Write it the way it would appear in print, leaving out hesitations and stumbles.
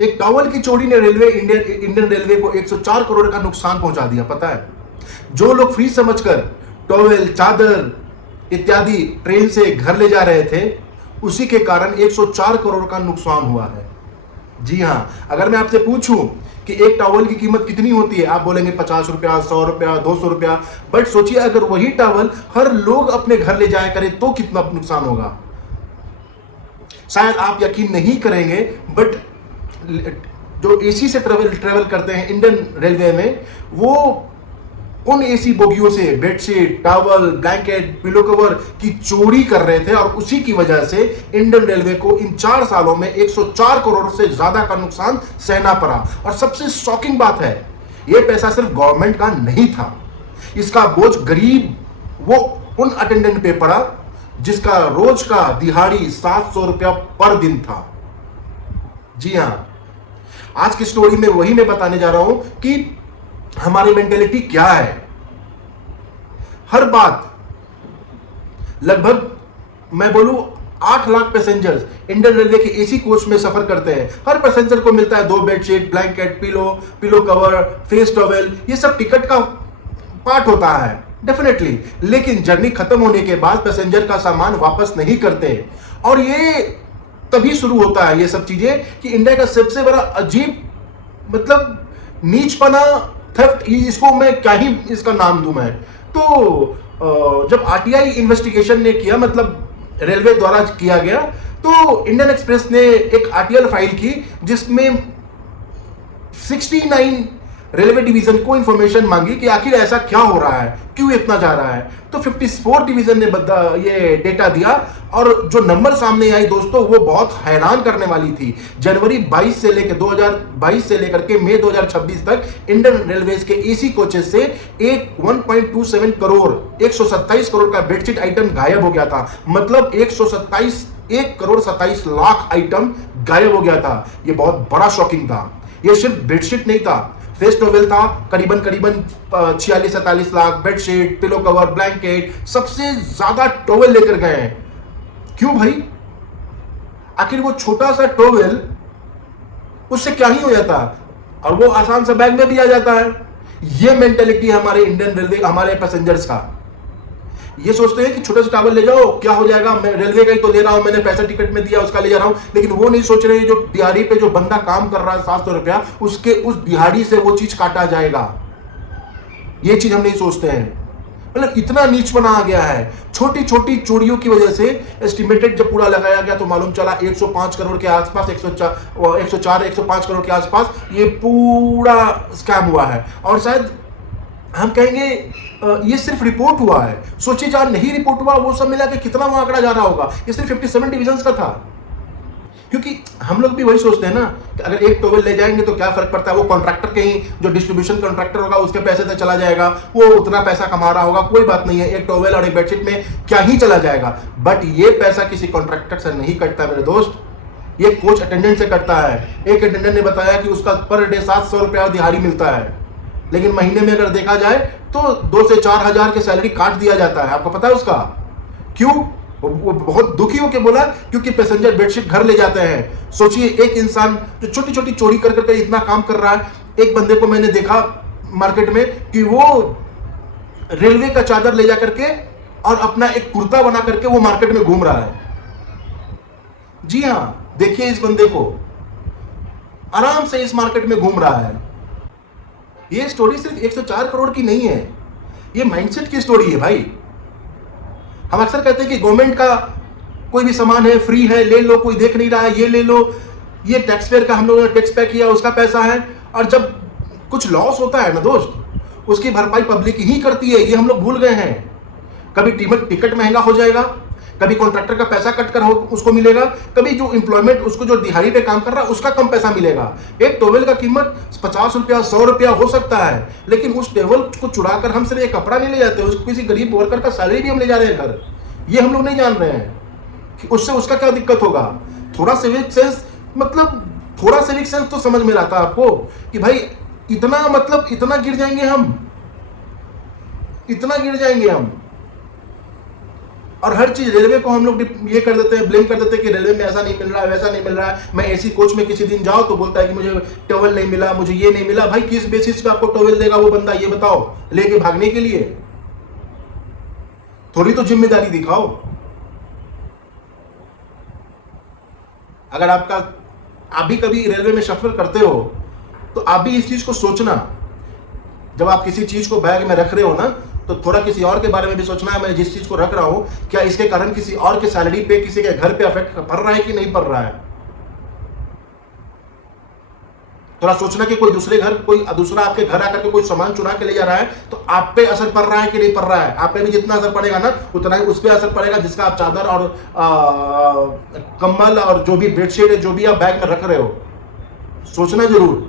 एक टॉवल की चोरी ने इंडियन रेलवे को 104 करोड़ का नुकसान पहुंचा दिया। पता है, जो लोग फ्री समझकर टॉवल, चादर इत्यादि ट्रेन से घर ले जा रहे थे, उसी के कारण 104 करोड़ का नुकसान हुआ है। जी हां, अगर मैं आपसे पूछूं कि एक टॉवल की कीमत कितनी होती है, आप बोलेंगे 50 रुपया, 100 रुपया, 200 रुपया। बट सोचिए, अगर वही टॉवल हर लोग अपने घर ले जाया करें तो कितना नुकसान होगा। शायद आप यकीन नहीं करेंगे, बट जो एसी से ट्रेवल करते हैं इंडियन रेलवे में, वो उन एसी बोगियों से bedsheet, towel, blanket, pillow cover की चोरी कर रहे थे, और उसी की वजह से इंडियन रेलवे को इन 4 सालों में 104 करोड़ से ज्यादा का नुकसान सहना पड़ा। और सबसे शॉकिंग बात है, यह पैसा सिर्फ गवर्नमेंट का नहीं था, इसका बोझ गरीब वो उन अटेंडेंट पे पड़ा जिसका रोज का दिहाड़ी 700 रुपया पर दिन था। जी हां, आज की स्टोरी में वही मैं बताने जा रहा हूं कि हमारी मेंटेलिटी क्या है। हर बात, लगभग मैं बोलूं 8 लाख पैसेंजर्स इंडियन रेलवे के एसी कोच में सफर करते हैं। हर पैसेंजर को मिलता है 2 bedsheet, blanket, pillow cover, face towel, ये सब टिकट का पार्ट होता है डेफिनेटली। लेकिन जर्नी खत्म होने के बाद पैसेंजर का सामान वापस नहीं करते, और ये तभी शुरू होता है ये सब चीजें कि इंडिया का सबसे बड़ा अजीब, मतलब नीचपना, थेफ्ट, इसको मैं क्या ही इसका नाम दूं मैं। तो जब आरटीआई इन्वेस्टिगेशन ने किया, मतलब रेलवे द्वारा किया गया, तो इंडियन एक्सप्रेस ने एक आरटीआई फाइल की जिसमें 69 रेलवे डिवीजन को इंफॉर्मेशन मांगी कि आखिर ऐसा क्या हो रहा है, क्यों इतना जा रहा है। तो 54 डिवीजन ने ये डेटा दिया, और जो नंबर सामने आई दोस्तों, वो बहुत हैरान करने वाली थी। जनवरी 2022 से लेकर के मई 2026 तक इंडियन रेलवेज के एसी कोचेस से 1.27 करोड़ 127 करोड़ का बेडशीट आइटम गायब हो गया था। मतलब 1 करोड़ 27 लाख आइटम गायब हो गया था। ये बहुत बड़ा शॉकिंग था। ये सिर्फ बेडशीट नहीं था, फेस टॉवेल था करीबन 46-47 lakh, bedsheet, pillow cover, blanket, सबसे ज्यादा टॉवेल लेकर गए हैं। क्यों भाई? आखिर वो छोटा सा टॉवेल, उससे क्या ही हो जाता, और वो आसान से बैग में भी आ जाता है। ये मेंटेलिटी हमारे इंडियन रेलवे, हमारे पैसेंजर्स का। ये सोचते हैं कि छोटा सा टॉवेल ले जाओ, क्या हो जाएगा, मैं रेलवे का ही तो ले रहा हूं, मैंने पैसा टिकट में दिया, उसका ले जा रहा हूं। लेकिन वो नहीं सोच रहे जो दिहाड़ी पे जो बंदा काम कर रहा है 700 रुपया, उसके उस दिहाड़ी से वो चीज काटा जाएगा। ये चीज हम नहीं सोचते हैं। मतलब इतना नीचपना आ गया है। छोटी छोटी चोरियों की वजह से एस्टिमेटेड जब पूरा लगाया गया तो मालूम चला 105 करोड़ के आसपास, 105 करोड़ के आसपास ये पूरा स्कैम हुआ है। और शायद हम कहेंगे ये सिर्फ रिपोर्ट हुआ है। सोचिए जहां नहीं रिपोर्ट हुआ वो सब मिला के कितना वो आंकड़ा जा रहा होगा। ये सिर्फ 57 डिविजन्स का था। क्योंकि हम लोग भी वही सोचते हैं ना कि अगर एक टॉवेल ले जाएंगे तो क्या फर्क पड़ता है, वो कॉन्ट्रैक्टर के ही, जो डिस्ट्रीब्यूशन कॉन्ट्रैक्टर होगा उसके पैसे से चला जाएगा, वो उतना पैसा कमा रहा होगा, कोई बात नहीं है, एक टॉवेल और एक बेडशीट में क्या ही चला जाएगा। बट ये पैसा किसी कॉन्ट्रैक्टर से नहीं कटता मेरे दोस्त, ये कोच अटेंडेंट से कटता है। एक अटेंडेंट ने बताया कि उसका पर डे 700 रुपया दिहाड़ी मिलता है, लेकिन महीने में अगर देखा जाए तो 2 से 4 हजार की सैलरी काट दिया जाता है। आपको पता है उसका क्यों? वो बहुत दुखी होकर बोला क्योंकि पैसेंजर बेडशीट घर ले जाते हैं। सोचिए एक इंसान जो छोटी छोटी चोरी कर करके इतना काम कर रहा है। एक बंदे को मैंने देखा मार्केट में कि वो रेलवे का चादर ले जा करके और अपना एक कुर्ता बना करके वो मार्केट में घूम रहा है। जी हां, देखिए इस बंदे को, आराम से इस मार्केट में घूम रहा है। ये स्टोरी सिर्फ 104 करोड़ की नहीं है, ये माइंडसेट की स्टोरी है भाई। हम अक्सर कहते हैं कि गवर्नमेंट का कोई भी सामान है, फ्री है, ले लो, कोई देख नहीं रहा है, ये ले लो, ये टैक्स पेयर का, हम लोगों ने टैक्स पे किया, उसका पैसा है। और जब कुछ लॉस होता है ना दोस्त, उसकी भरपाई पब्लिक ही करती है। ये हम लोग भूल गए हैं। कभी टिकट महंगा हो जाएगा, कभी कॉन्ट्रैक्टर का पैसा कट कर उसको मिलेगा, कभी जो एम्प्लॉयमेंट उसको जो दिहाड़ी पे काम कर रहा है उसका कम पैसा मिलेगा। एक टॉवेल का कीमत 50 रुपया 100 रुपया हो सकता है, लेकिन उस टॉवेल को चुराकर हम सिर्फ एक कपड़ा नहीं ले जाते, उसको किसी गरीब वर्कर का सैलरी भी हम ले जा रहे हैं घर। ये हम लोग नहीं जान रहे हैं कि उससे उसका क्या दिक्कत होगा। थोड़ा सिविक सेंस, मतलब थोड़ा सिविक सेंस तो समझ में आता है आपको कि भाई इतना, मतलब इतना गिर जाएंगे हम, इतना गिर जाएंगे हम। और हर चीज रेलवे को हम लोग ये कर देते हैं, ब्लेम कर देते हैं कि रेलवे में ऐसा नहीं मिल रहा है, वैसा नहीं मिल रहा है। मैं एसी कोच में किसी दिन जाओ तो बोलता है कि मुझे टॉवल नहीं मिला, मुझे ये नहीं मिला। भाई किस बेसिस पे आपको टॉवल देगा वो बंदा, ये बताओ? लेके भागने के लिए? थोड़ी तो जिम्मेदारी दिखाओ। अगर आप भी कभी रेलवे में सफर करते हो तो आप भी इस चीज को सोचना, जब आप किसी चीज को बैग में रख रहे हो ना, तो थोड़ा किसी और के बारे में भी सोचना है। मैं जिस चीज को रख रहा हूं, क्या इसके कारण किसी और के सैलरी पे, किसी के घर पे इफेक्ट पड़ रहा है कि नहीं पड़ रहा है? थोड़ा सोचना कि कोई दूसरा आपके घर आकर के कोई सामान चुरा के ले जा रहा है तो आप पे असर पड़ रहा है कि नहीं पड़ रहा है? आप पे भी जितना असर पड़ेगा ना, उतना ही उस पे असर पड़ेगा जिसका आप चादर और कंबल और जो भी बेडशीट है, जो भी आप बैग में रख रहे हो। सोचना जरूर।